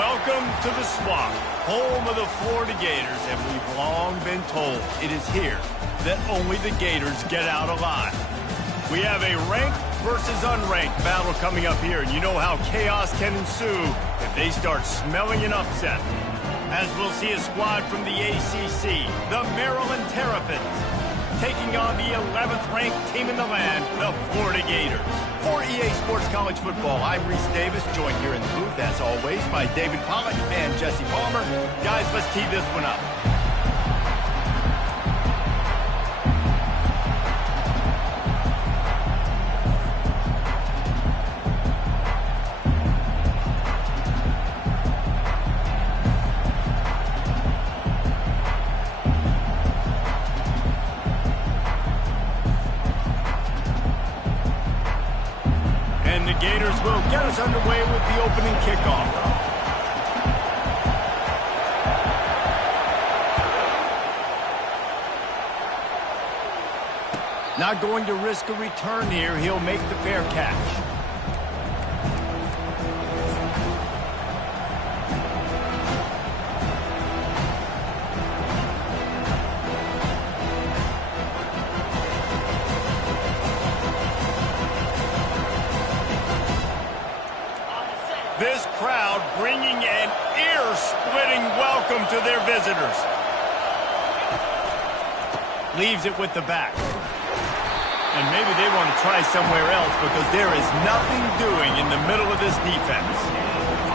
Welcome to the Swamp, home of the Florida Gators, and we've long been told it is here that only the Gators get out alive. We have a ranked versus unranked battle coming up here, and you know how chaos can ensue if they start smelling an upset. As we'll see a squad from the ACC, the Maryland Terrapins, taking on the 11th ranked team in the land, the Florida Gators. For EA Sports College Football, I'm Reese Davis, joined here in the booth, as always, by David Pollack and Jesse Palmer. Guys, let's tee this one up. Gators will get us underway with the opening kickoff. Not going to risk a return here. He'll make the fair catch. This crowd bringing an ear-splitting welcome to their visitors. Leaves it with the back. And maybe they want to try somewhere else because there is nothing doing in the middle of this defense.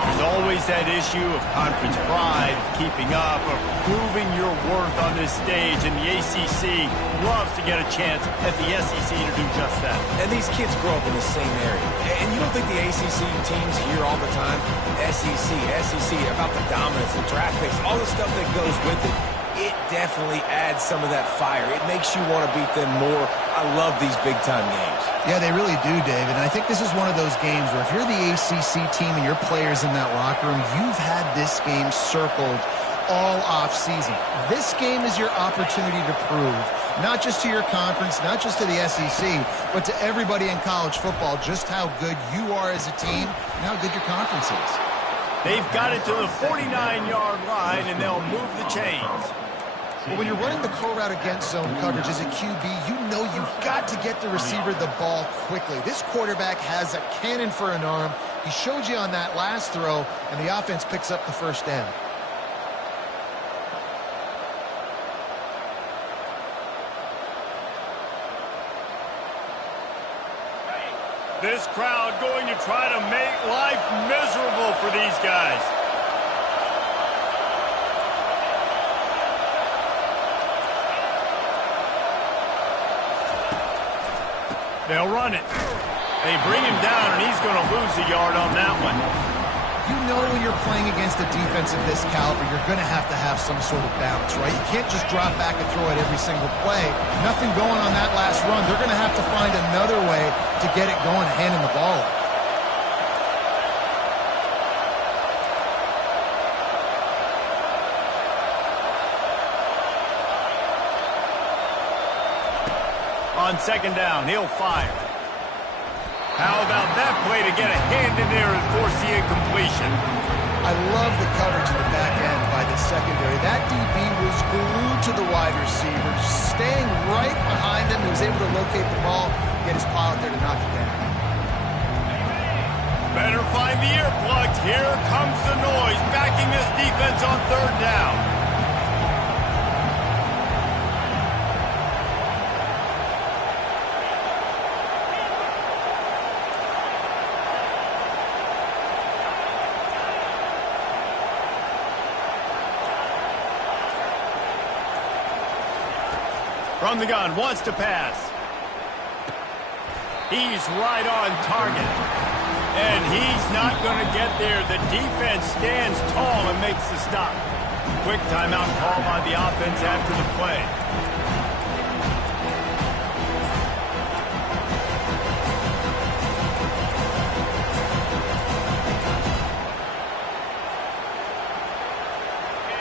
There's always that issue of conference pride, of keeping up, of proving your worth on this stage, and the ACC loves to get a chance at the SEC to do just that. And these kids grow up in the same area. And you don't think the ACC teams hear all the time, SEC, about the dominance, the draft picks, all the stuff that goes with it. It definitely adds some of that fire. It makes you want to beat them more. I love these big-time games. Yeah, they really do, David. And I think this is one of those games where if you're the ACC team and your players in that locker room, you've had this game circled all off-season. This game is your opportunity to prove, not just to your conference, not just to the SEC, but to everybody in college football, just how good you are as a team and how good your conference is. They've got it to the 49-yard line, and they'll move the chains. Well, when you're running the curl route against zone coverage as a QB, you know you've got to get the receiver the ball quickly. This quarterback has a cannon for an arm. He showed you on that last throw, and the offense picks up the first down. This crowd going to try to make life miserable for these guys. They'll run it. They bring him down, and he's going to lose a yard on that one. You know when you're playing against a defense of this caliber, you're going to have some sort of balance, right? You can't just drop back and throw it every single play. Nothing going on that last run. They're going to have to find another way to get it going, handing the ball off. On second down, he'll fire. How about that play to get a hand in there and force the incompletion? I love the coverage in the back end by the secondary. That DB was glued to the wide receiver, staying right behind him. He was able to locate the ball, get his paw out there to knock it down. Better find the earplugs. Here comes the noise, backing this defense on third down. From the gun, wants to pass. He's right on target. And he's not going to get there. The defense stands tall and makes the stop. Quick timeout call by the offense after the play.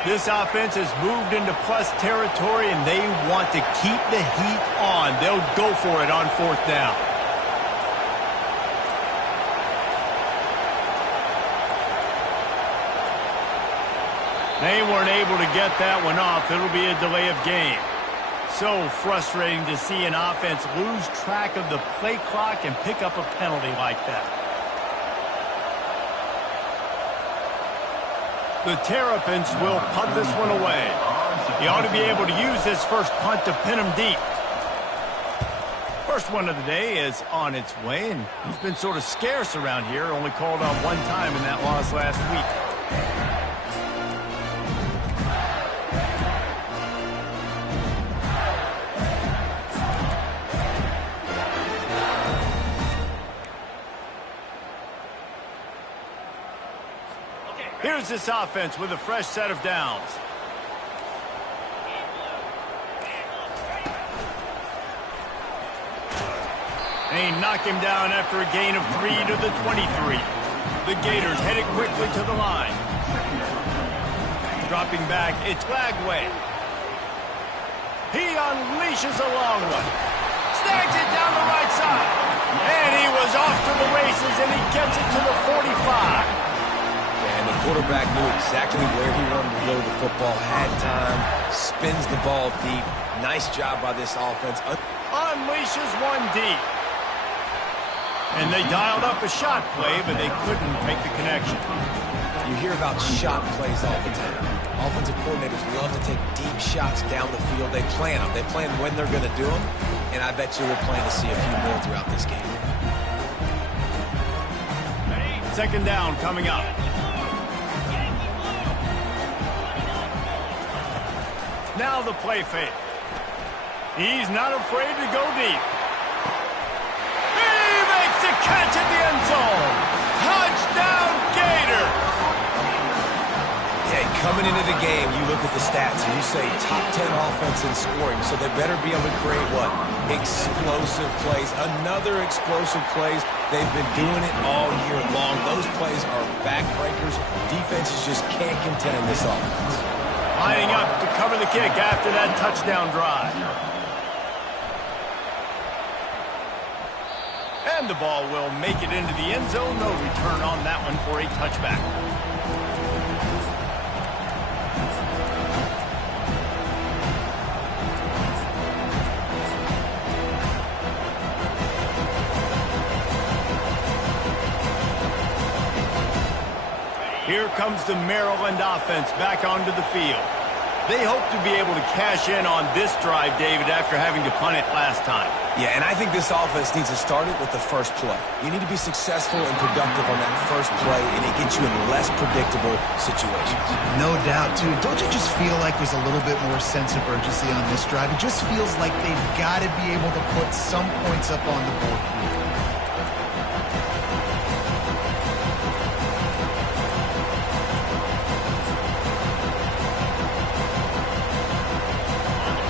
This offense has moved into plus territory, and they want to keep the heat on. They'll go for it on fourth down. They weren't able to get that one off. It'll be a delay of game. So frustrating to see an offense lose track of the play clock and pick up a penalty like that. The Terrapins will punt this one away. He ought to be able to use this first punt to pin him deep. First one of the day is on its way, and he's been sort of scarce around here, only called on one time in that loss last week. Here's this offense with a fresh set of downs. They knock him down after a gain of 3 to the 23. The Gators headed quickly to the line. Dropping back, it's Lagway. He unleashes a long one. Snags it down the right side. And he was off to the races, and he gets it to the 45. And the quarterback knew exactly where he wanted to go with the football, had time, spins the ball deep. Nice job by this offense. Unleashes one deep. And they dialed up a shot play, but they couldn't make the connection. You hear about shot plays all the time. Offensive coordinators love to take deep shots down the field. They plan them. They plan when they're going to do them. And I bet you we'll plan to see a few more throughout this game. Second down coming up. Now the play fake. He's not afraid to go deep. He makes a catch in the end zone. Touchdown, Gator. Yeah, coming into the game, you look at the stats and you say top 10 offense in scoring, so they better be able to create what? Explosive plays. Another explosive plays. They've been doing it all year long. Those plays are backbreakers. Defenses just can't contend this offense. Lining up to cover the kick after that touchdown drive. And the ball will make it into the end zone. No return on that one for a touchback. Here comes the Maryland offense back onto the field. They hope to be able to cash in on this drive, David, after having to punt it last time. Yeah, and I think this offense needs to start it with the first play. You need to be successful and productive on that first play, and it gets you in less predictable situations. No doubt, too. Don't you just feel like there's a little bit more sense of urgency on this drive? It just feels like they've got to be able to put some points up on the board here.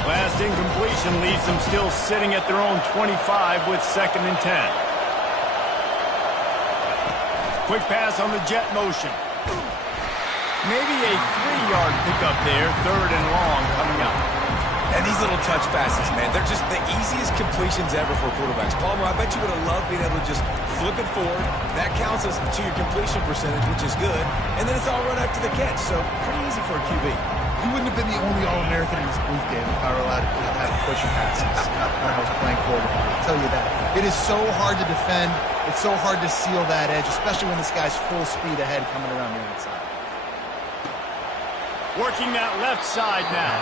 Last incompletion leaves them still sitting at their own 25 with 2nd and 10. Quick pass on the jet motion. Maybe a 3-yard pickup there, 3rd and long coming up. And these little touch passes, man, they're just the easiest completions ever for quarterbacks. Palmer, I bet you would have loved being able to just flip it forward. That counts as to your completion percentage, which is good. And then it's all run after the catch, so pretty easy for a QB. You wouldn't have been the only All-American in this booth, Dave, if I were allowed to have push passes when I was playing quarterback. I'll tell you that. It is so hard to defend. It's so hard to seal that edge, especially when this guy's full speed ahead coming around the outside. Working that left side now.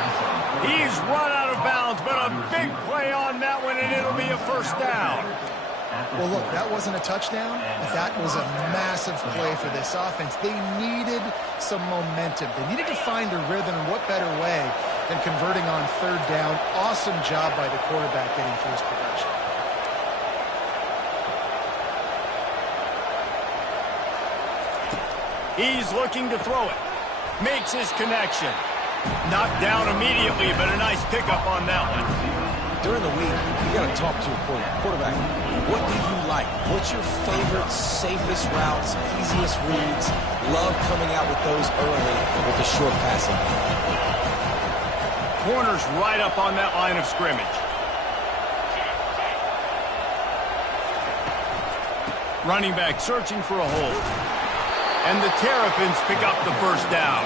He's run out of bounds, but a big play on that one, and it'll be a first down. Well, look, that wasn't a touchdown, but that was a massive play for this offense. They needed some momentum. They needed to find a rhythm, and what better way than converting on 3rd down. Awesome job by the quarterback getting first progression. He's looking to throw it. Makes his connection. Knocked down immediately, but a nice pickup on that one. During the week, you got to talk to your quarterback. What do you like? What's your favorite, safest routes, easiest reads? Love coming out with those early with the short passing game. Corner's right up on that line of scrimmage. Running back searching for a hole. And the Terrapins pick up the first down.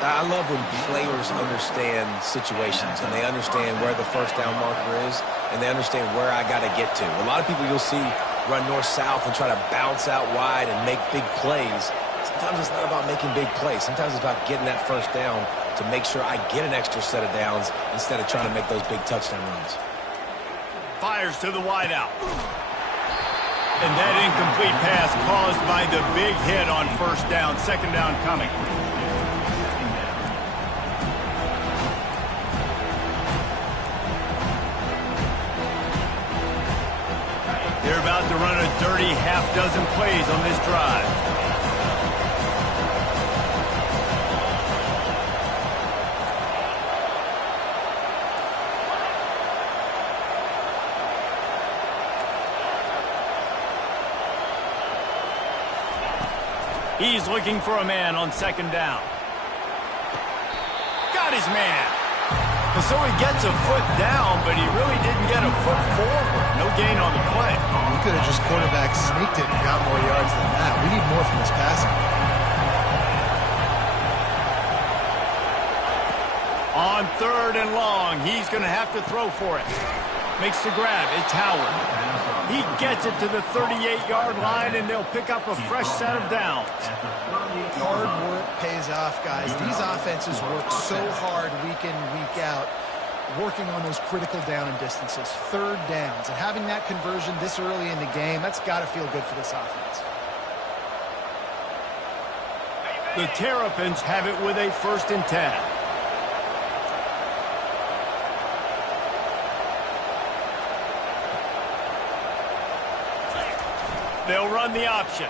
I love when players understand situations and they understand where the first down marker is and they understand where I got to get to. A lot of people you'll see run north-south and try to bounce out wide and make big plays. Sometimes it's not about making big plays. Sometimes it's about getting that first down to make sure I get an extra set of downs instead of trying to make those big touchdown runs. Fires to the wideout. And that incomplete pass caused by the big hit on first down. Second down coming. They're about to run a dirty half-dozen plays on this drive. He's looking for a man on second down. Got his man. And so he gets a foot down, but he really didn't get a foot forward. No gain on the play. We could have just quarterback sneaked it and got more yards than that. We need more from this passing. On third and long, he's going to have to throw for it. Makes the grab. It's Howard. He gets it to the 38-yard line, and they'll pick up a fresh set of downs. Hard work pays off, guys. These offenses work so hard week in, week out, working on those critical down and distances, third downs. And having that conversion this early in the game, that's got to feel good for this offense. The Terrapins have it with a 1st and 10. They'll run the option.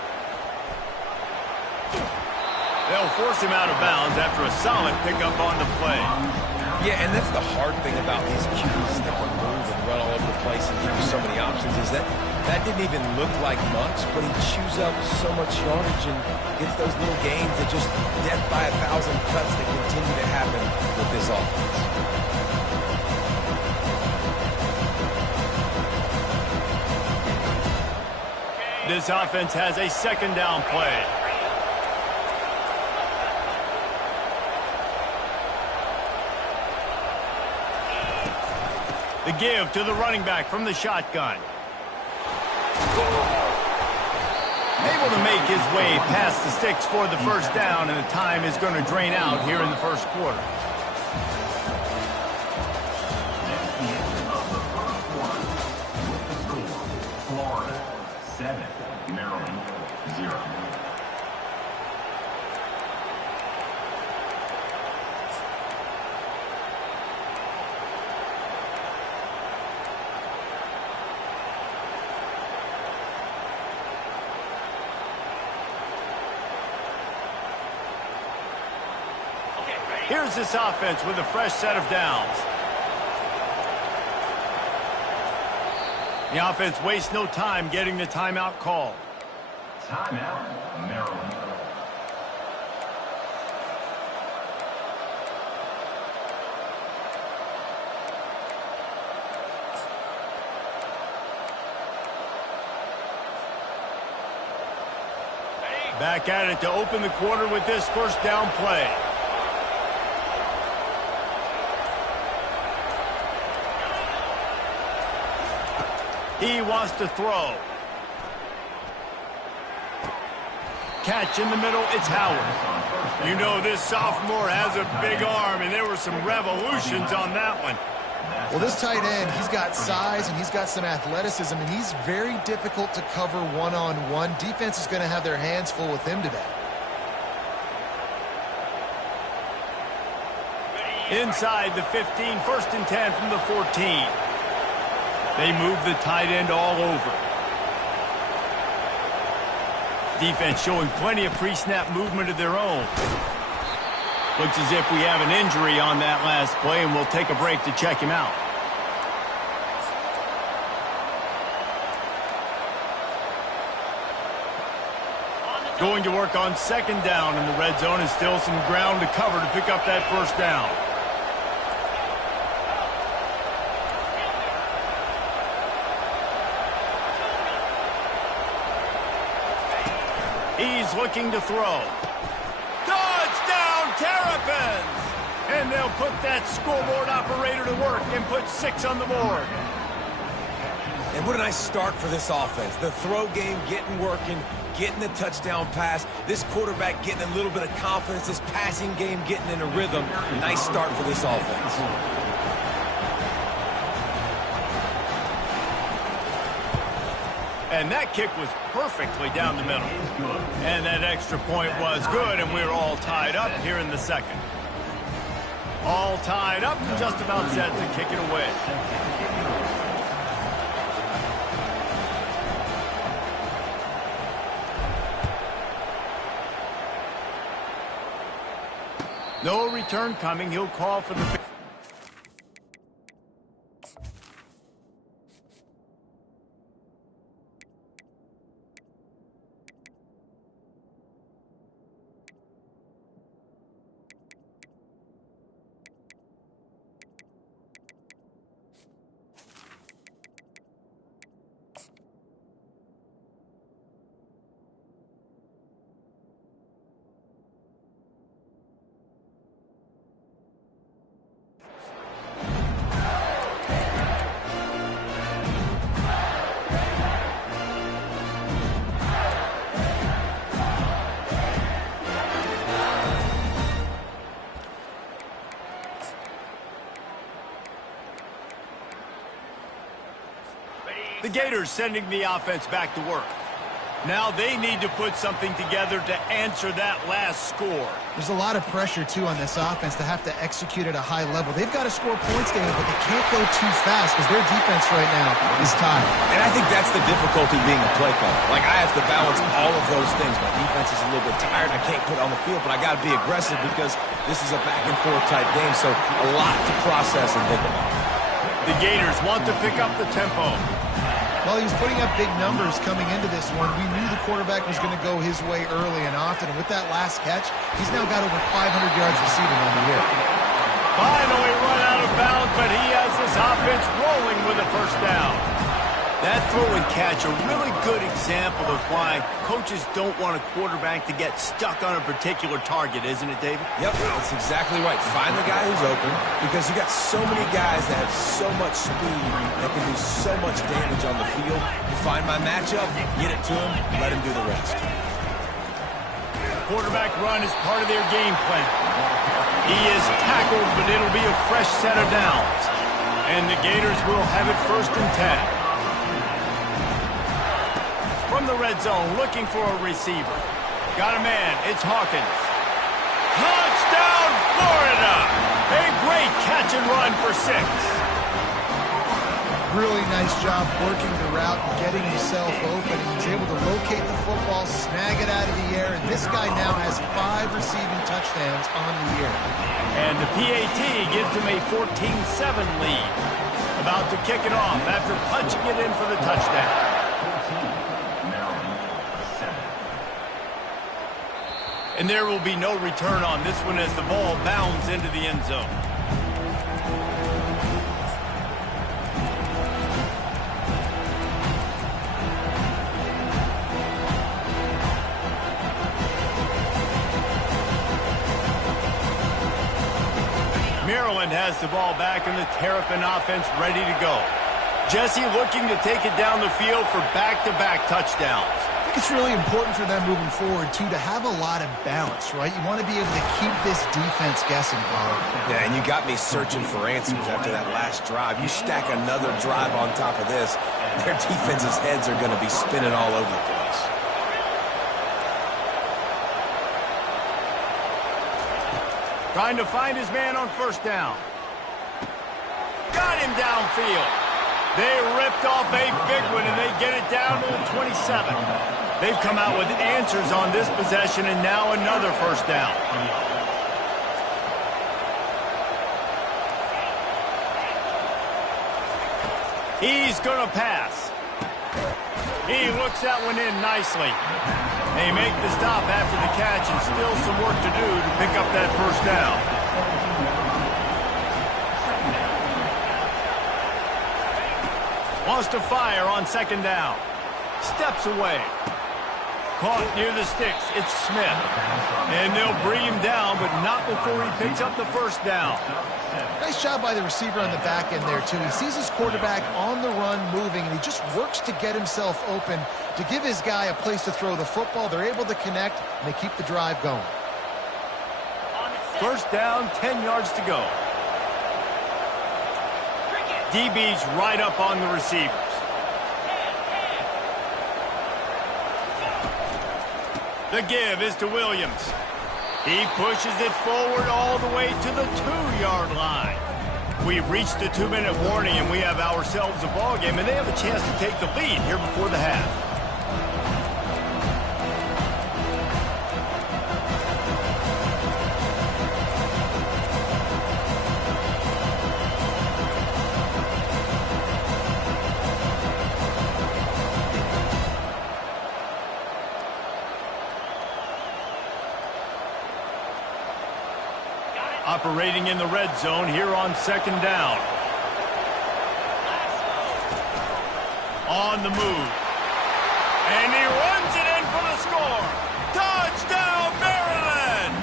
They'll force him out of bounds after a solid pickup on the play. Yeah, and that's the hard thing about these QBs that can move and run all over the place and give you so many options is that didn't even look like much, but he chews up so much yardage and gets those little gains that just death by 1,000 cuts that continue to happen with this offense. This offense has a second down play. The give to the running back from the shotgun. Able to make his way past the sticks for the first down, and the time is going to drain out here in the first quarter. Florida 7, Maryland 0. Here's this offense with a fresh set of downs. The offense wastes no time getting the timeout called. Timeout, Maryland. Back at it to open the quarter with this first down play. He wants to throw. Catch in the middle, it's Howard. You know this sophomore has a big arm, and there were some revolutions on that one. Well, this tight end, he's got size and he's got some athleticism, and he's very difficult to cover one-on-one. Defense is going to have their hands full with him today. Inside the 15, 1st and 10 from the 14. They move the tight end all over. Defense showing plenty of pre-snap movement of their own. Looks as if we have an injury on that last play, and we'll take a break to check him out. Going to work on second down in the red zone, and still some ground to cover to pick up that first down. He's looking to throw. Touchdown, Terrapins! and they'll put that scoreboard operator to work and put 6 on the board. And what a nice start for this offense. The throw game getting working, getting the touchdown pass. This quarterback getting a little bit of confidence. This passing game getting in a rhythm. Nice start for this offense. And that kick was perfectly down the middle. And that extra point was good, and we're all tied up here in the second. All tied up, just about set to kick it away. No return coming. He'll call for the... The Gators sending the offense back to work. Now they need to put something together to answer that last score. There's a lot of pressure, too, on this offense to have to execute at a high level. They've got to score points, David, but they can't go too fast because their defense right now is tired. And I think that's the difficulty being a play caller. Like, I have to balance all of those things. My defense is a little bit tired. I can't put on the field, but I got to be aggressive because this is a back-and-forth type game, so a lot to process and think about. The Gators want to pick up the tempo. Well, he was putting up big numbers coming into this one. We knew the quarterback was going to go his way early and often. And with that last catch, he's now got over 500 yards receiving on the year. Finally run out of bounds, but he has this offense rolling with a first down. That throw and catch, a really good example of why coaches don't want a quarterback to get stuck on a particular target, isn't it, David? Yep, that's exactly right. Find the guy who's open because you got so many guys that have so much speed that can do so much damage on the field. You find my matchup, get it to him, let him do the rest. Quarterback run is part of their game plan. He is tackled, but it'll be a fresh set of downs. And the Gators will have it 1st and 10. From the red zone, looking for a receiver. Got a man, it's Hawkins. Touchdown, Florida! A great catch and run for 6. Really nice job working the route and getting himself open. He was able to locate the football, snag it out of the air, and this guy now has 5 receiving touchdowns on the year. And the PAT gives him a 14-7 lead. About to kick it off after punching it in for the touchdown. And there will be no return on this one as the ball bounds into the end zone. Maryland has the ball back and the Terrapin offense ready to go. Jesse looking to take it down the field for back-to-back touchdowns. I think it's really important for them moving forward, too, to have a lot of balance, right? You want to be able to keep this defense guessing, Paul. Yeah, and you got me searching for answers after that last drive. You stack another drive on top of this, their defense's heads are going to be spinning all over the place. Trying to find his man on 1st down. Got him downfield. They ripped off a big one, and they get it down to the 27. They've come out with answers on this possession, and now another 1st down. He's going to pass. He looks that one in nicely. They make the stop after the catch, and still some work to do to pick up that 1st down. Wants to fire on 2nd down. Steps away. caught near the sticks. It's Smith. And they'll bring him down, but not before he picks up the first down. Nice job by the receiver on the back end there, too. He sees his quarterback on the run moving, and he just works to get himself open to give his guy a place to throw the football. They're able to connect, and they keep the drive going. First down, 10 yards to go. DB's right up on the receivers. The give is to Williams. He pushes it forward all the way to the 2-yard line. We've reached the 2-minute warning, and we have ourselves a ball game, and they have a chance to take the lead here before the half. Operating in the red zone here on second down. On the move. And he runs it in for the score. Touchdown, Maryland!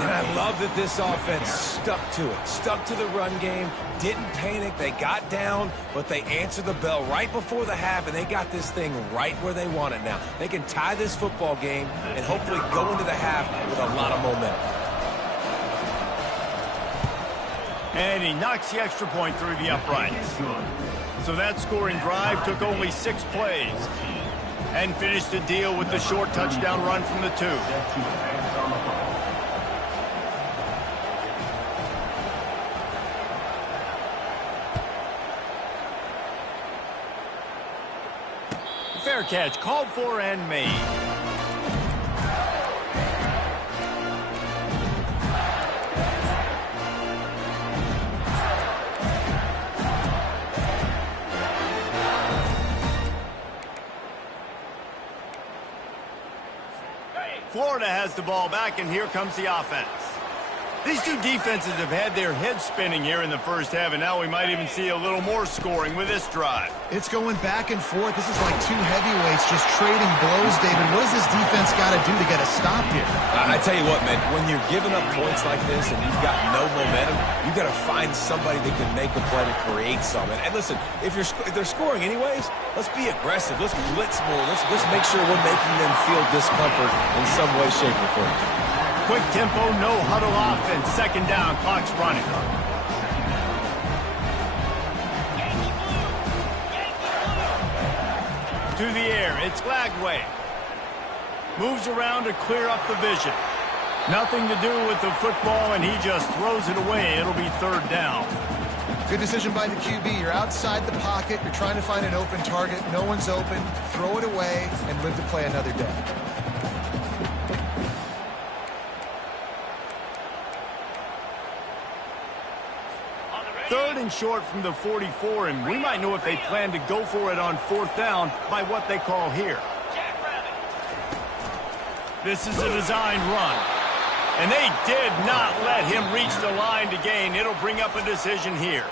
And I love that this offense stuck to it. Stuck to the run game. Didn't panic. They got down, but they answered the bell right before the half, and they got this thing right where they want it now. They can tie this football game and hopefully go into the half with a lot of momentum. And he knocks the extra point through the uprights. So that scoring drive took only 6 plays and finished the deal with the short touchdown run from the 2. Fair catch called for and made. Florida has the ball back, and here comes the offense. These two defenses have had their heads spinning here in the first half, and now we might even see a little more scoring with this drive. It's going back and forth. This is like two heavyweights just trading blows, David. What does this defense got to do to get a stop here? I tell you what, man, when you're giving up points like this and you've got no momentum, you've got to find somebody that can make a play to create something. And listen, if they're scoring anyways, let's be aggressive. Let's blitz more. Let's make sure we're making them feel discomfort in some way, shape, or form. Quick tempo, no huddle offense. Second down, clock's running. To the air, it's Lagway. Moves around to clear up the vision. Nothing to do with the football, and he just throws it away. It'll be third down. Good decision by the QB. You're outside the pocket. You're trying to find an open target. No one's open. Throw it away and live to play another day. Third and short from the 44, and we might know if they plan to go for it on fourth down by what they call here. This is a designed run, and they did not let him reach the line to gain. It'll bring up a decision here.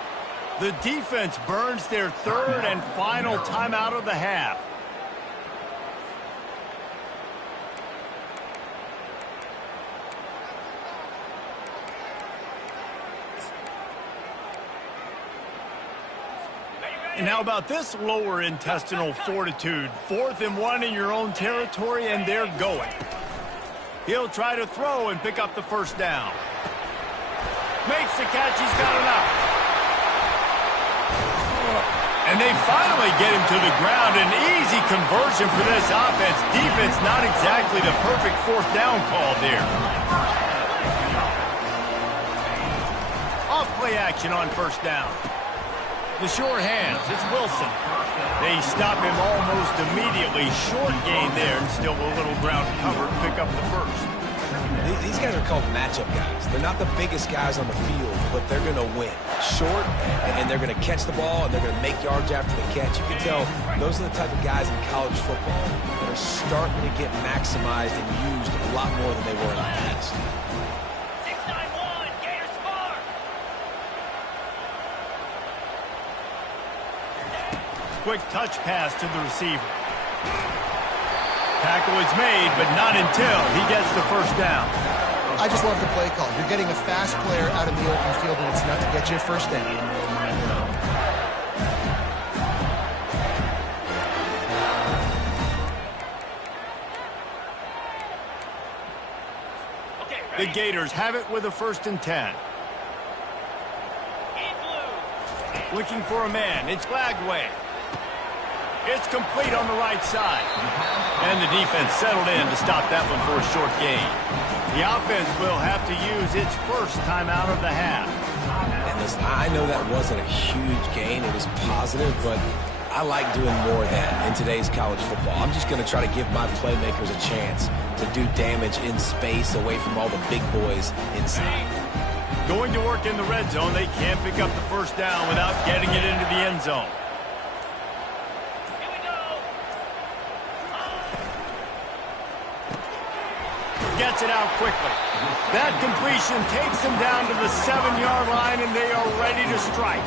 The defense burns their third and final timeout of the half. And how about this lower intestinal fortitude? 4th and 1 in your own territory, and they're going. He'll try to throw and pick up the first down. Makes the catch. He's got enough. And they finally get him to the ground. An easy conversion for this offense. Defense not exactly the perfect fourth down call there. Off play action on first down. The short hands, it's Wilson. They stop him almost immediately. Short gain there, and still a little ground cover to pick up the first. These guys are called matchup guys. They're not the biggest guys on the field, but they're going to win. Short, and they're going to catch the ball, and they're going to make yards after the catch. You can tell those are the type of guys in college football that are starting to get maximized and used a lot more than they were in the past. Quick touch pass to the receiver. Tackle is made, but not until he gets the first down. I just love the play call. You're getting a fast player out in the open field, and it's enough to get you a first down. The Gators have it with a 1st and 10. Looking for a man. It's Lagway. It's complete on the right side. And the defense settled in to stop that one for a short gain. The offense will have to use its first timeout of the half. And listen, I know that wasn't a huge gain. It was positive, but I like doing more of that in today's college football. I'm just going to try to give my playmakers a chance to do damage in space away from all the big boys inside. Going to work in the red zone, they can't pick up the first down without getting it into the end zone. Gets it out quickly. That completion takes them down to the 7-yard line, and they are ready to strike.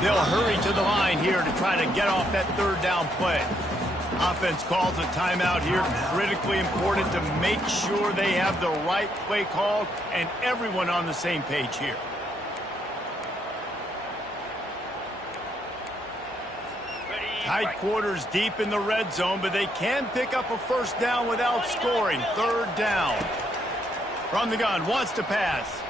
They'll hurry to the line here to try to get off that 3rd down play. Offense calls a timeout here. Critically important to make sure they have the right play called and everyone on the same page here. Tight quarters deep in the red zone, but they can pick up a first down without scoring. 3rd down. From the gun, wants to pass.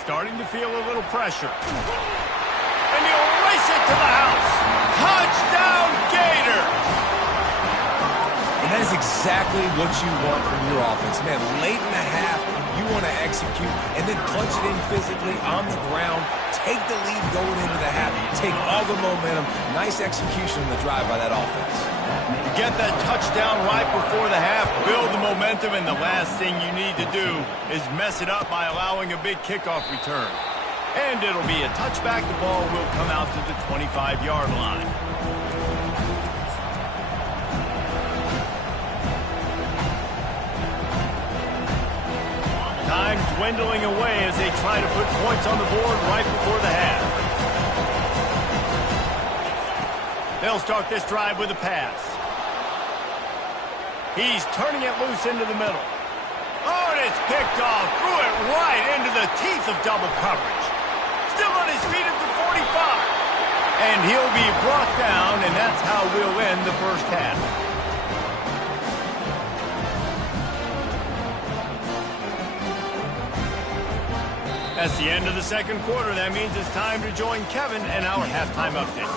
Starting to feel a little pressure. And he'll race it to the house. Touchdown, Gator! And that is exactly what you want from your offense. Man, late in the half, you want to execute and then punch it in physically on the ground. Take the lead going into the half. Take all the momentum. Nice execution on the drive by that offense. Get that touchdown right before the half. Build the momentum, and the last thing you need to do is mess it up by allowing a big kickoff return. And it'll be a touchback. The ball will come out to the 25-yard line. Time dwindling away as they try to put points on the board right before the half. They'll start this drive with a pass. He's turning it loose into the middle. Oh, and it's picked off. Threw it right into the teeth of double coverage. Still on his feet at the 45. And he'll be brought down, and that's how we'll end the first half. That's the end of the 2nd quarter. That means it's time to join Kevin and our halftime update.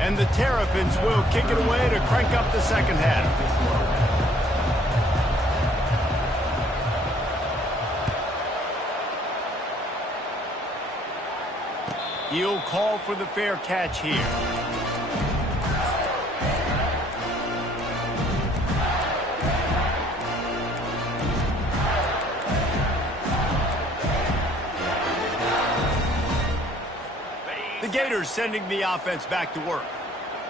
And the Terrapins will kick it away to crank up the 2nd half. He'll call for the fair catch here. Gators sending the offense back to work.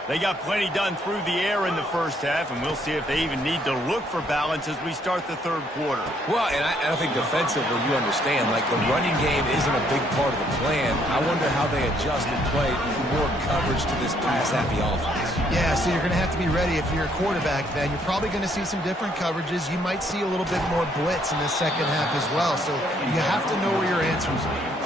They got plenty done through the air in the first half, and we'll see if they even need to look for balance as we start the 3rd quarter. Well, and I think defensively, you understand, like the running game isn't a big part of the plan. I wonder how they adjust and play more coverage to this pass-happy offense. Yeah, so you're going to have to be ready if you're a quarterback then. You're probably going to see some different coverages. You might see a little bit more blitz in the 2nd half as well, so you have to know where your answers are.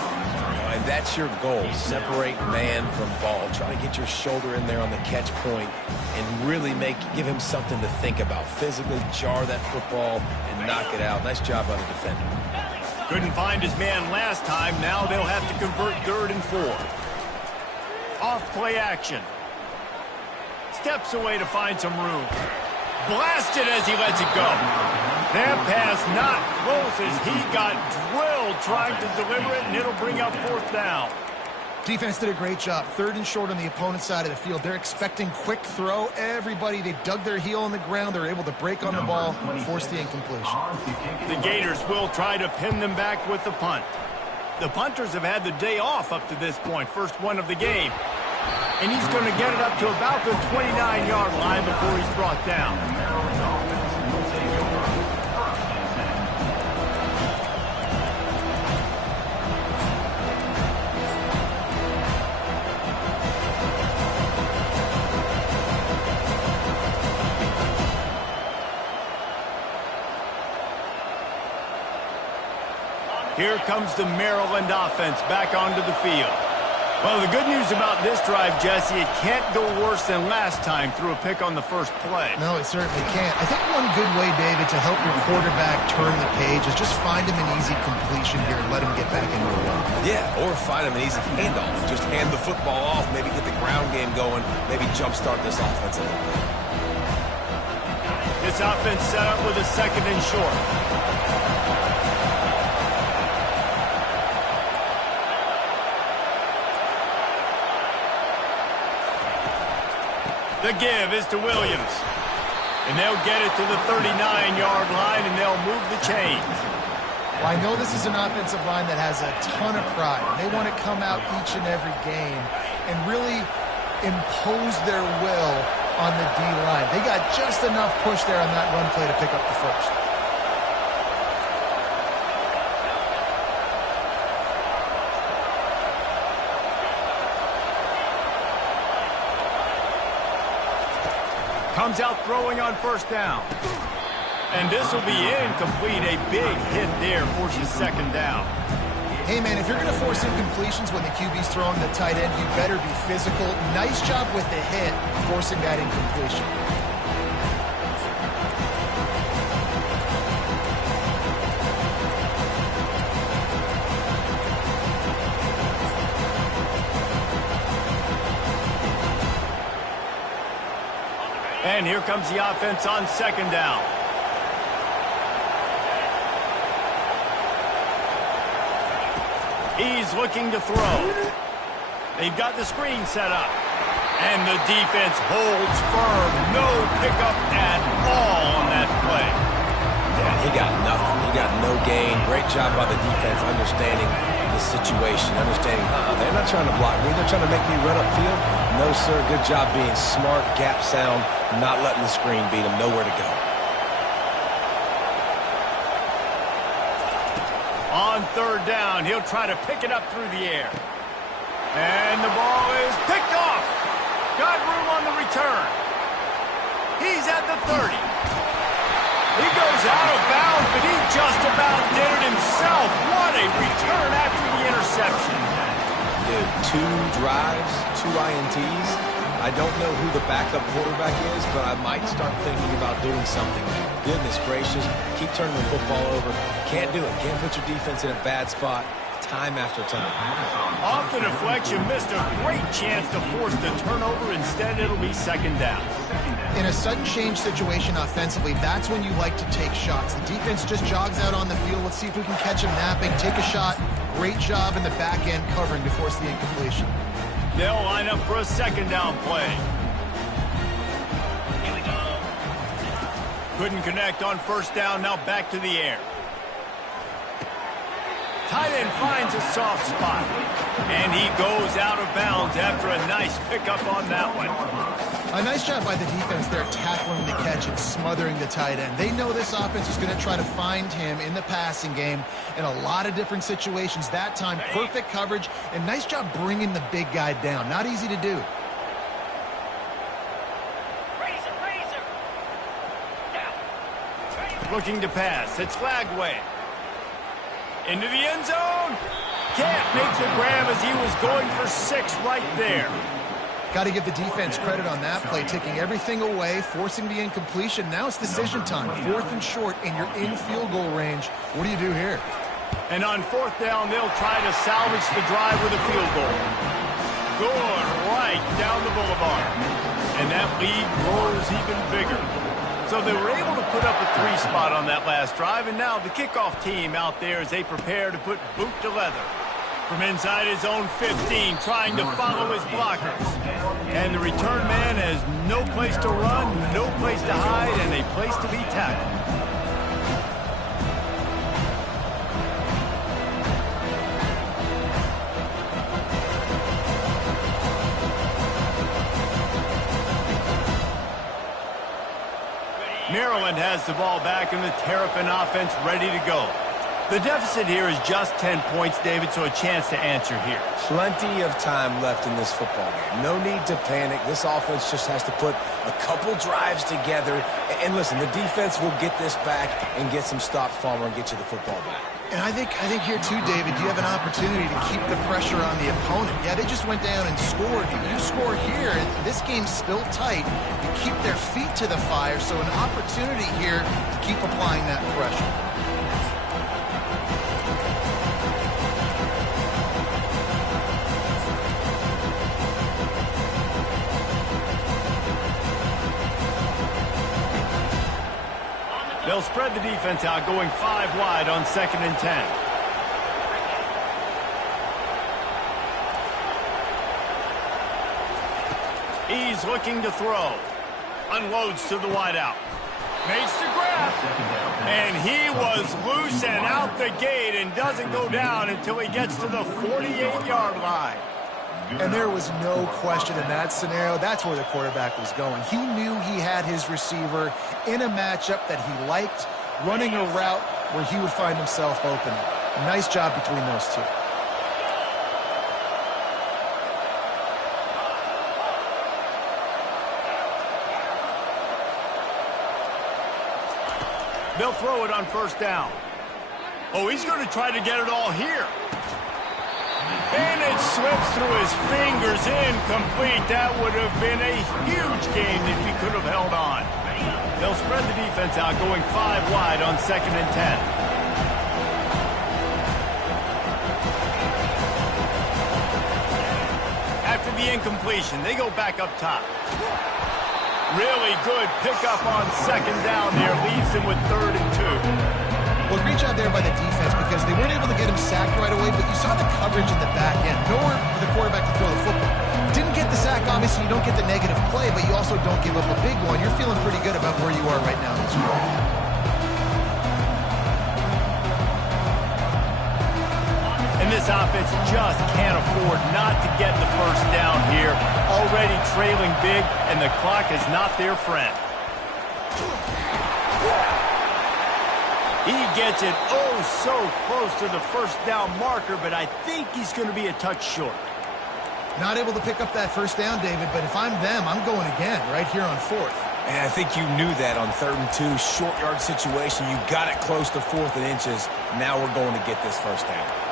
And that's your goal. Separate man from ball. Try to get your shoulder in there on the catch point and really give him something to think about. Physically jar that football and knock it out. Nice job by the defender. Couldn't find his man last time. Now they'll have to convert 3rd and 4. Off play action. Steps away to find some room. Blasted as he lets it go. That pass not close as he got drilled trying to deliver it, and it'll bring up 4th down. Defense did a great job. 3rd and short on the opponent's side of the field. They're expecting quick throw. Everybody, they dug their heel on the ground. They're able to break on the ball, force the incompletion. The Gators will try to pin them back with the punt. The punters have had the day off up to this point, first one of the game. And he's going to get it up to about the 29-yard line before he's brought down. Here comes the Maryland offense back onto the field. Well, the good news about this drive, Jesse, it can't go worse than last time through a pick on the first play. No, it certainly can't. I think one good way, David, to help your quarterback turn the page is just find him an easy completion here and let him get back into a run. Yeah, or find him an easy handoff. Just hand the football off, maybe get the ground game going, maybe jumpstart this offense a little bit. This offense set up with a second and short. The give is to Williams. And they'll get it to the 39-yard line, and they'll move the chains. Well, I know this is an offensive line that has a ton of pride. They want to come out each and every game and really impose their will on the D-line. They got just enough push there on that run play to pick up the first. Comes out throwing on first down. And this will be incomplete. A big hit there forces second down. Hey, man, if you're going to force incompletions when the QB's throwing the tight end, you better be physical. Nice job with the hit, forcing that incompletion. And here comes the offense on second down. He's looking to throw. They've got the screen set up. And the defense holds firm. No pickup at all on that play. Yeah, he got nothing. He got no gain. Great job by the defense understanding the situation, understanding, they're not trying to block me. They're trying to make me run upfield. No, sir. Good job being smart, gap sound, not letting the screen beat him. Nowhere to go. On third down, he'll try to pick it up through the air. And the ball is picked off. Got room on the return. He's at the 30. He goes out of bounds, but he just about did it himself. What a return after the interception. Dude, 2 drives, 2 INTs. I don't know who the backup quarterback is, but I might start thinking about doing something there. Goodness gracious, keep turning the football over. Can't do it. Can't put your defense in a bad spot time after time. Off the deflection, missed a great chance to force the turnover. Instead, it'll be second down. In a sudden change situation offensively, that's when you like to take shots. The defense just jogs out on the field. Let's see if we can catch him napping. Take a shot. Great job in the back end covering to force the incompletion. They'll line up for a second down play. Here we go. Couldn't connect on first down. Now back to the air. Tight end finds a soft spot. And he goes out of bounds after a nice pickup on that one. A nice job by the defense there tackling the catch and smothering the tight end. They know this offense is going to try to find him in the passing game in a lot of different situations. That time, perfect coverage, and nice job bringing the big guy down. Not easy to do. Razor. Down. Looking to pass. It's Lagway. Into the end zone. Can't make the grab as he was going for 6 right there. Got to give the defense credit on that play, taking everything away, forcing the incompletion. Now it's decision time. 4th and short, and you're in field goal range. What do you do here? And on 4th down, they'll try to salvage the drive with a field goal. Good right down the boulevard. And that lead grows even bigger. So they were able to put up a 3 spot on that last drive, and now the kickoff team out there as they prepare to put boot to leather. From inside his own 15, trying to follow his blockers. And the return man has no place to run, no place to hide, and a place to be tackled. Maryland has the ball back, and the Terrapin offense ready to go. The deficit here is just 10 points, David, so a chance to answer here. Plenty of time left in this football game. No need to panic. This offense just has to put a couple drives together. And listen, the defense will get this back and get some stops, Palmer, and get you the football back. And I think here too, David, you have an opportunity to keep the pressure on the opponent. Yeah, they just went down and scored. You score here, and this game's still tight. You keep their feet to the fire, so an opportunity here to keep applying that pressure. They'll spread the defense out, going 5 wide on 2nd and 10. He's looking to throw. Unloads to the wideout. Makes the grab. And he was loose and out the gate and doesn't go down until he gets to the 48-yard line. And there was no question in that scenario. That's where the quarterback was going. He knew he had his receiver in a matchup that he liked, running a route where he would find himself open. Nice job between those two. They'll throw it on 1st down. Oh, he's going to try to get it all here. And it slips through his fingers, incomplete. That would have been a huge gain if he could have held on. They'll spread the defense out, going 5 wide on 2nd and 10. After the incompletion, they go back up top. Really good pickup on 2nd down there. Leaves him with 3rd and 2. Well, great job there by the defense because they weren't able to get him sacked right away, but you saw the coverage in the back end. Nowhere for the quarterback to throw the football. Didn't get the sack, obviously you don't get the negative play, but you also don't give up a big one. You're feeling pretty good about where you are right now in this game. And this offense just can't afford not to get the 1st down here. Already trailing big, and the clock is not their friend. He gets it so close to the 1st down marker, but I think he's going to be a touch short. Not able to pick up that 1st down, David, but if I'm them, I'm going again right here on 4th. And I think you knew that on 3rd and 2, short yard situation. You got it close to 4th and inches. Now we're going to get this 1st down.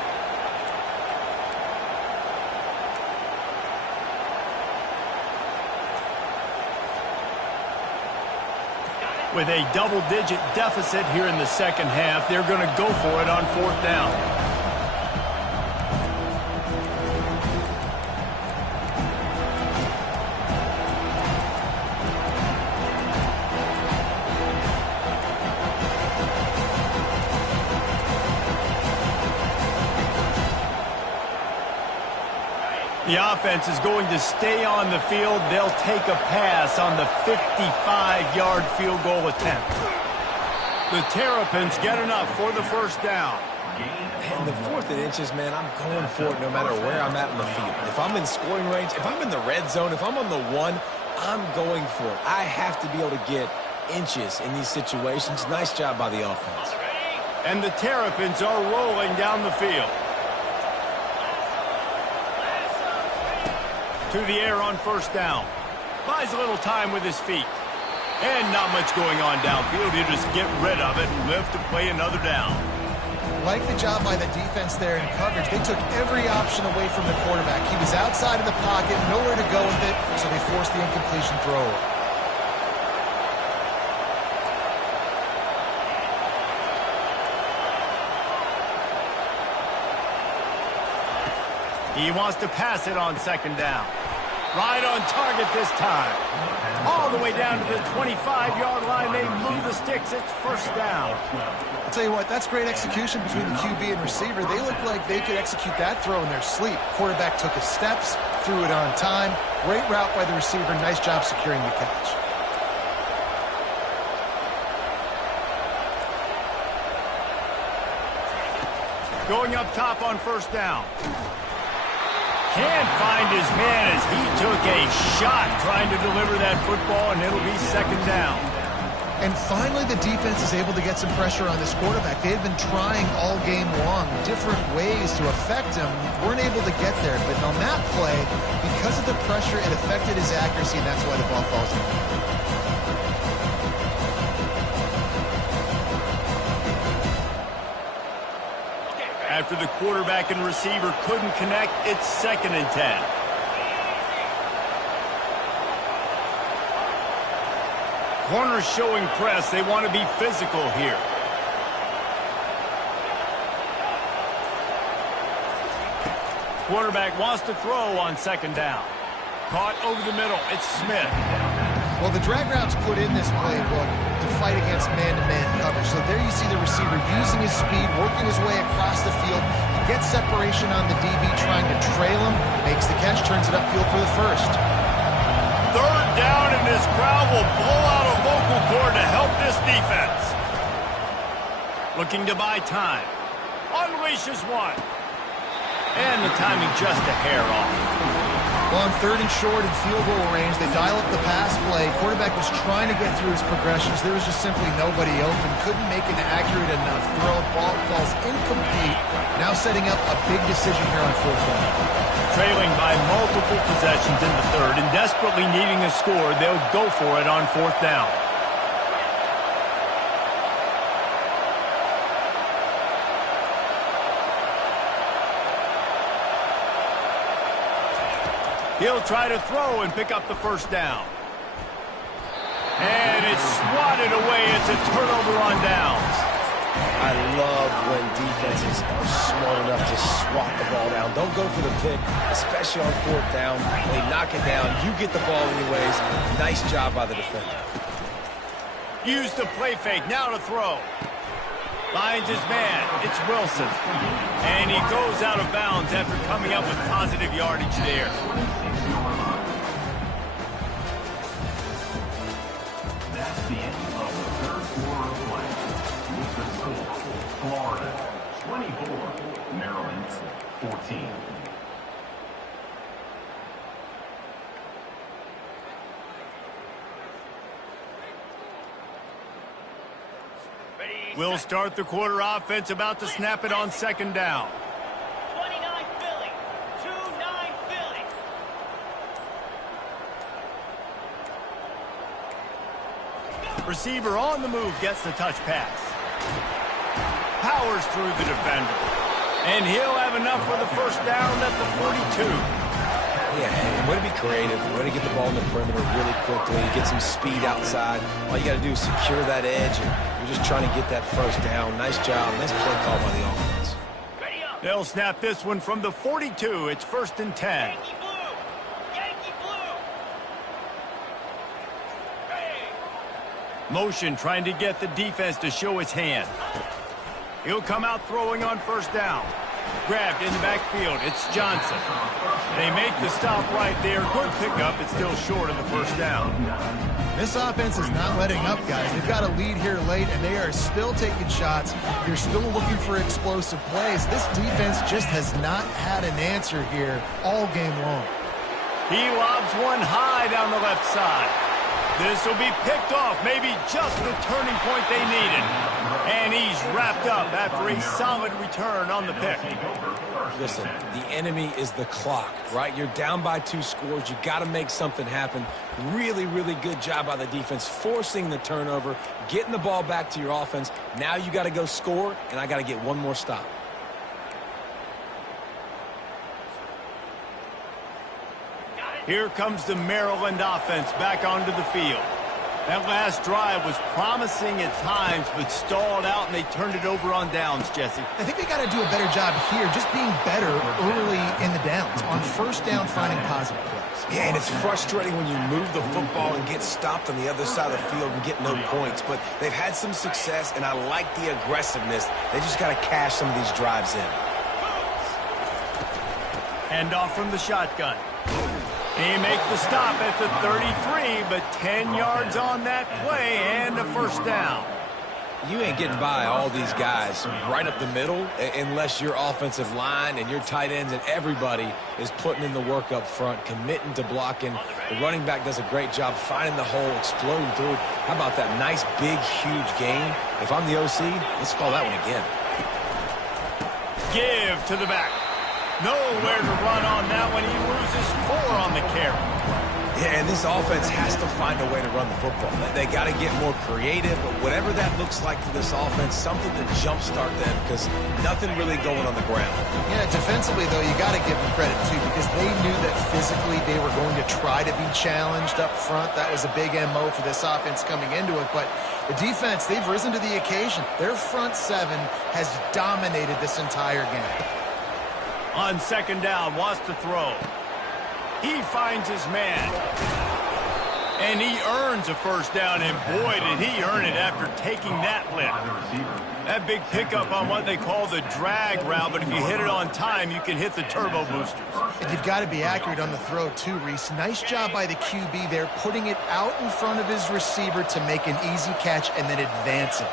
With a double-digit deficit here in the 2nd half, they're going to go for it on 4th down. The offense is going to stay on the field. They'll take a pass on the 55-yard field goal attempt. The Terrapins get enough for the 1st down. And the 4th and inches, man, I'm going for it no matter where I'm at in the field. If I'm in scoring range, if I'm in the red zone, if I'm on the 1, I'm going for it. I have to be able to get inches in these situations. Nice job by the offense. And the Terrapins are rolling down the field. To the air on 1st down. Buys a little time with his feet. And not much going on downfield. He'll just get rid of it and live to play another down. Like the job by the defense there in coverage. They took every option away from the quarterback. He was outside of the pocket, nowhere to go with it, so they forced the incompletion throw. He wants to pass it on 2nd down. Right on target this time. All the way down to the 25-yard line. They move the sticks. It's 1st down. I'll tell you what, that's great execution between the QB and receiver. They look like they could execute that throw in their sleep. Quarterback took his steps, threw it on time. Great route by the receiver. Nice job securing the catch. Going up top on 1st down. Can't find his man as he took a shot trying to deliver that football, and it'll be 2nd down. And finally, the defense is able to get some pressure on this quarterback. They had been trying all game long different ways to affect him. Weren't able to get there. But on that play, because of the pressure, it affected his accuracy, and that's why the ball falls in. After the quarterback and receiver couldn't connect, it's 2nd and 10. Corners showing press. They want to be physical here. Quarterback wants to throw on 2nd down. Caught over the middle. It's Smith. Well, the drag route's put in this playbook to fight against man-to-man coverage. So there you see the receiver using his speed, working his way across the field. He gets separation on the DB, trying to trail him, makes the catch, turns it upfield for the first. 3rd down, and this crowd will blow out a vocal cord to help this defense. Looking to buy time. Unleashes one. And the timing just a hair off. Well, on 3rd and short and field goal range, they dial up the pass play. Quarterback was trying to get through his progressions. There was just simply nobody open. Couldn't make an accurate enough throw. Ball falls incomplete. Now setting up a big decision here on 4th down. Trailing by multiple possessions in the 3rd and desperately needing a score, they'll go for it on 4th down. He'll try to throw and pick up the 1st down. And it's swatted away. It's a turnover on downs. I love when defenses are smart enough to swat the ball down. Don't go for the pick, especially on 4th down. They knock it down. You get the ball anyways. Nice job by the defender. Use the play fake. Now to throw. Finds his man. It's Wilson. And he goes out of bounds after coming up with positive yardage there. That's the end of the 3rd quarter of play. With the score, Florida 24, Maryland 14. We'll start the quarter offense, about to snap it on 2nd down. 29 Philly. 2-9 Philly. Receiver on the move gets the touch pass. Powers through the defender. And he'll have enough for the 1st down at the 42. Yeah, way to be creative, way to get the ball in the perimeter really quickly, get some speed outside. All you got to do is secure that edge, and you're just trying to get that 1st down. Nice job. Nice play call by the offense. They'll snap this one from the 42. It's 1st and 10. Yankee blue. Yankee blue. Hey. Motion trying to get the defense to show his hand. He'll come out throwing on 1st down. Grabbed in the backfield. It's Johnson. They make the stop right there. Good pickup. It's still short of the 1st down. This offense is not letting up, guys. They've got a lead here late, and they are still taking shots. They're still looking for explosive plays. This defense just has not had an answer here all game long. He lobs one high down the left side. This will be picked off, maybe just the turning point they needed. And he's wrapped up after a solid return on the pick. Listen, the enemy is the clock, right? You're down by 2 scores. You got to make something happen. Really, really good job by the defense, forcing the turnover, getting the ball back to your offense. Now you got to go score, and I got to get one more stop. Here comes the Maryland offense back onto the field. That last drive was promising at times, but stalled out, and they turned it over on downs, Jesse. I think they got to do a better job here, just being better early in the downs. On 1st down, finding positive plays. Yeah, and it's frustrating when you move the football and get stopped on the other side of the field and get no points. But they've had some success, and I like the aggressiveness. They just got to cash some of these drives in. Hand off from the shotgun. He make the stop at the 33, but 10 yards on that play and a 1st down. You ain't getting by all these guys right up the middle unless your offensive line and your tight ends and everybody is putting in the work up front, committing to blocking. The running back does a great job finding the hole, exploding through it. How about that nice, big, huge gain? If I'm the OC, let's call that one again. Give to the back. Nowhere to run on that one. He loses 4 on the carry. Yeah, and this offense has to find a way to run the football. They got to get more creative, but whatever that looks like for this offense, something to jumpstart them because nothing really going on the ground. Yeah, defensively, though, you got to give them credit, too, because they knew that physically they were going to try to be challenged up front. That was a big MO for this offense coming into it, but the defense, they've risen to the occasion. Their front 7 has dominated this entire game. On second down, wants to throw. He finds his man. And he earns a first down, and boy, did he earn it after taking that lift. That big pickup on what they call the drag route, but if you hit it on time, you can hit the turbo boosters. And you've got to be accurate on the throw, too, Reese. Nice job by the QB there, putting it out in front of his receiver to make an easy catch and then advance it.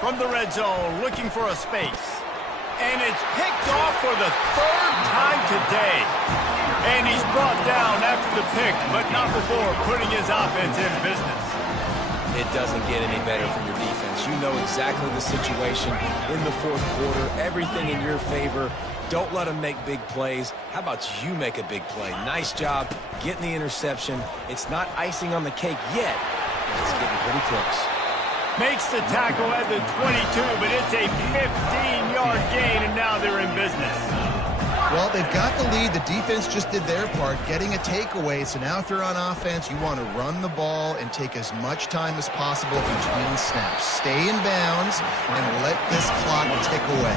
From the red zone, looking for a space. And it's picked off for the 3rd time today. And he's brought down after the pick, but not before putting his offense in business. It doesn't get any better from your defense. You know exactly the situation in the 4th quarter, everything in your favor. Don't let them make big plays. How about you make a big play? Nice job getting the interception. It's not icing on the cake yet, but it's getting pretty close. Makes the tackle at the 22, but it's a 15-yard gain, and now they're in business. Well, they've got the lead. The defense just did their part, getting a takeaway. So now if you're on offense, you want to run the ball and take as much time as possible between snaps. Stay in bounds and let this clock tick away.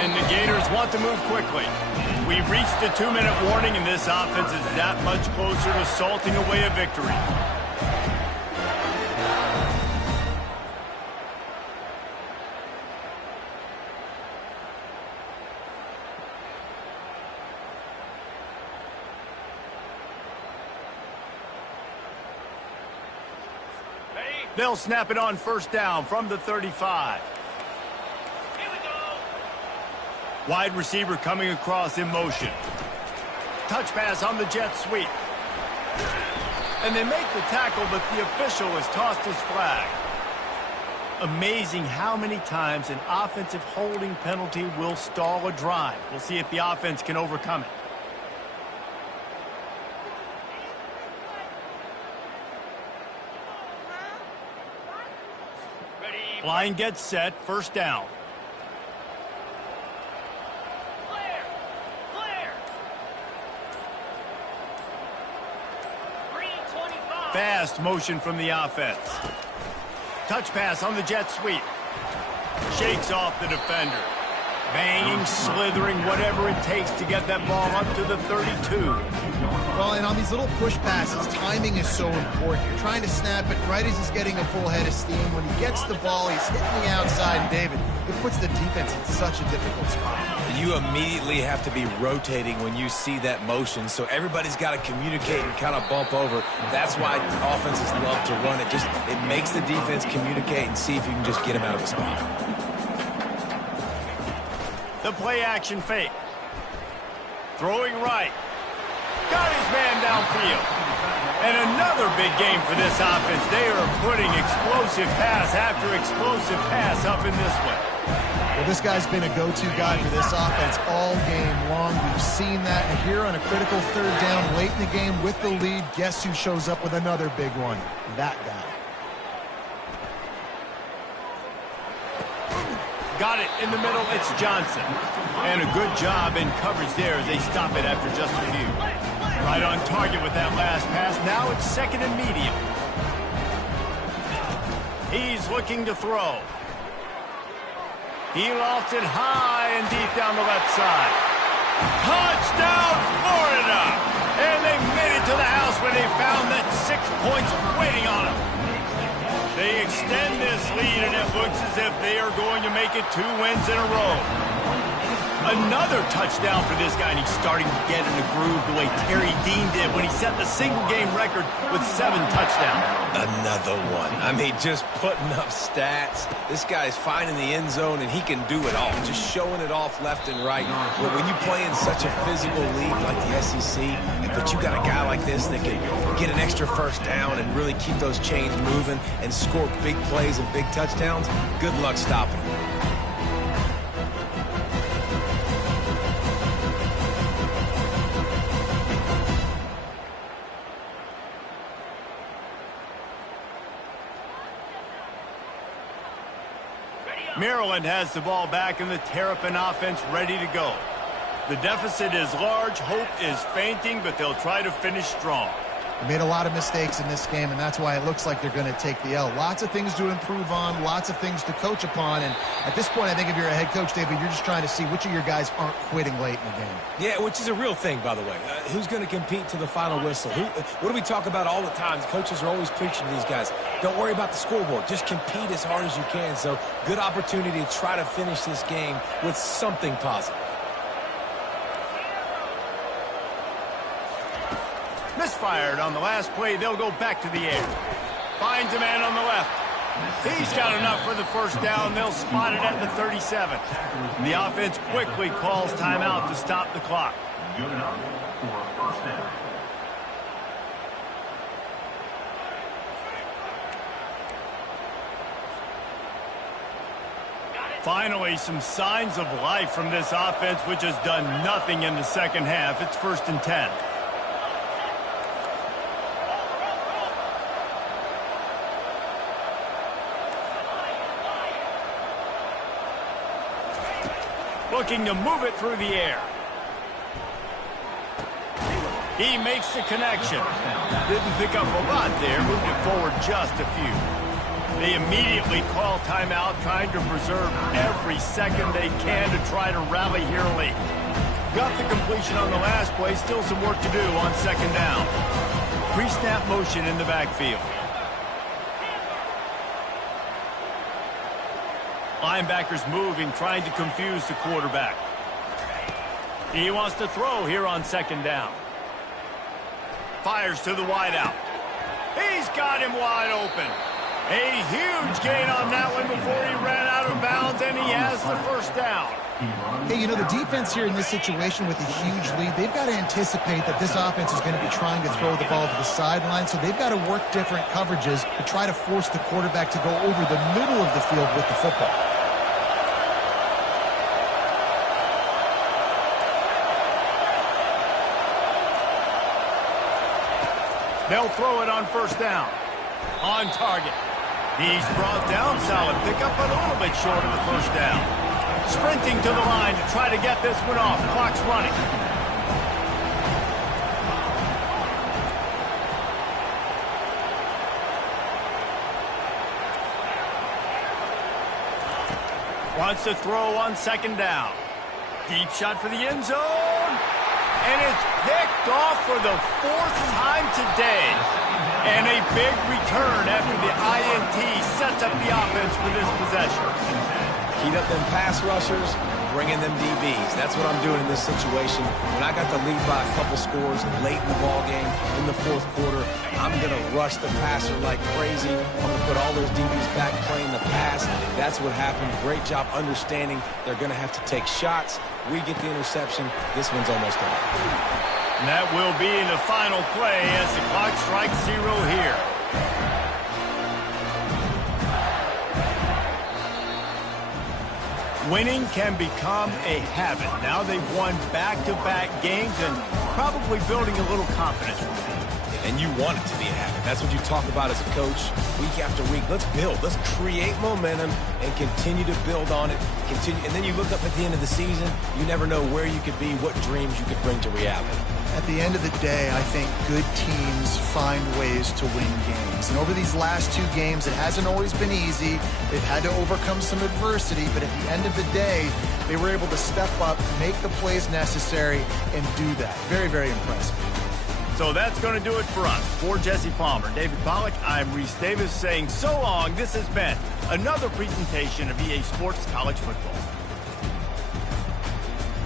And the Gators want to move quickly. We've reached the 2-minute warning, and this offense is that much closer to salting away a victory. They'll snap it on first down from the 35. Here we go. Wide receiver coming across in motion. Touch pass on the jet sweep. And they make the tackle, but the official has tossed his flag. Amazing how many times an offensive holding penalty will stall a drive. We'll see if the offense can overcome it. Line gets set, first down. Clear. Clear. 325. Fast motion from the offense. Touch pass on the jet sweep. Shakes off the defender. Banging, slithering, whatever it takes to get that ball up to the 32. Well, and on these little push passes, timing is so important. You're trying to snap it right as he's getting a full head of steam. When he gets the ball, he's hitting the outside, and David, it puts the defense in such a difficult spot. You immediately have to be rotating when you see that motion, so everybody's got to communicate and kind of bump over. That's why offenses love to run it. It makes the defense communicate and see if you can just get him out of the spot. The play action fake. Throwing right. Got his man downfield. And another big game for this offense. They are putting explosive pass after explosive pass up in this one. Well, this guy's been a go-to guy for this offense all game long. We've seen that. And here on a critical 3rd down late in the game with the lead, guess who shows up with another big one? That guy. Got it in the middle, it's Johnson. And a good job in coverage there as they stop it after just a few. Right on target with that last pass. Now it's 2nd and medium. He's looking to throw. He lofts it high and deep down the left side. Touchdown, Florida! And they made it to the house when they found that 6 points waiting on them. They extend this lead, and it looks as if they are going to make it 2 wins in a row. Another touchdown for this guy, and he's starting to get in the groove the way Terry Dean did when he set the single-game record with 7 touchdowns. Another one. I mean, just putting up stats. This guy's finding the end zone, and he can do it all. Just showing it off left and right. But when you play in such a physical league like the SEC, but you got a guy like this that can get an extra first down and really keep those chains moving and score big plays and big touchdowns, good luck stopping him. Maryland has the ball back and the Terrapin offense ready to go. The deficit is large, hope is fainting, but they'll try to finish strong. They made a lot of mistakes in this game, and that's why it looks like they're going to take the L. Lots of things to improve on, lots of things to coach upon, and at this point, I think if you're a head coach, David, you're just trying to see which of your guys aren't quitting late in the game. Yeah, which is a real thing, by the way. Who's going to compete to the final whistle? What do we talk about all the time? Coaches are always preaching to these guys. Don't worry about the scoreboard. Just compete as hard as you can. So, good opportunity to try to finish this game with something positive. Misfired on the last play. They'll go back to the air. Finds a man on the left. He's got enough for the first down. They'll spot it at the 37. The offense quickly calls timeout to stop the clock. Good enough for a first down. Finally, some signs of life from this offense, which has done nothing in the second half. It's 1st and 10. Looking to move it through the air. He makes the connection. Didn't pick up a lot there, moved it forward just a few. They immediately call timeout, trying to preserve every second they can to try to rally here late. Got the completion on the last play, still some work to do on 2nd down. Pre-snap motion in the backfield. Linebackers moving, trying to confuse the quarterback. He wants to throw here on 2nd down. Fires to the wideout. He's got him wide open. A huge gain on that one before he ran out of bounds, and he has the first down. Hey, you know, the defense here in this situation with a huge lead, they've got to anticipate that this offense is going to be trying to throw the ball to the sideline, so they've got to work different coverages to try to force the quarterback to go over the middle of the field with the football. They'll throw it on 1st down. On target. He's brought down. Solid pickup, but a little bit short of the 1st down. Sprinting to the line to try to get this one off. Clock's running. Wants to throw on 2nd down. Deep shot for the end zone. And it's picked off for the 4th time today. And a big return after the INT sets up the offense for this possession. Heat up them pass rushers, bring in them DBs. That's what I'm doing in this situation. When I got the lead by a couple scores late in the ballgame in the 4th quarter, I'm going to rush the passer like crazy. I'm going to put all those DBs back playing the pass. That's what happened. Great job understanding they're going to have to take shots. We get the interception. This one's almost done. And that will be the final play as the clock strikes 0 here. Winning can become a habit. Now they've won back-to-back games and probably building a little confidence. And you want it to be a habit. That's what you talk about as a coach week after week. Let's build. Let's create momentum and continue to build on it. And then you look up at the end of the season, you never know where you could be, what dreams you could bring to reality. At the end of the day, I think good teams find ways to win games. And over these last 2 games, it hasn't always been easy. They've had to overcome some adversity, but at the end of the day, they were able to step up, make the plays necessary, and do that. Very, very impressive. So that's going to do it for us. For Jesse Palmer, David Pollack, I'm Reese Davis saying so long. This has been another presentation of EA Sports College Football.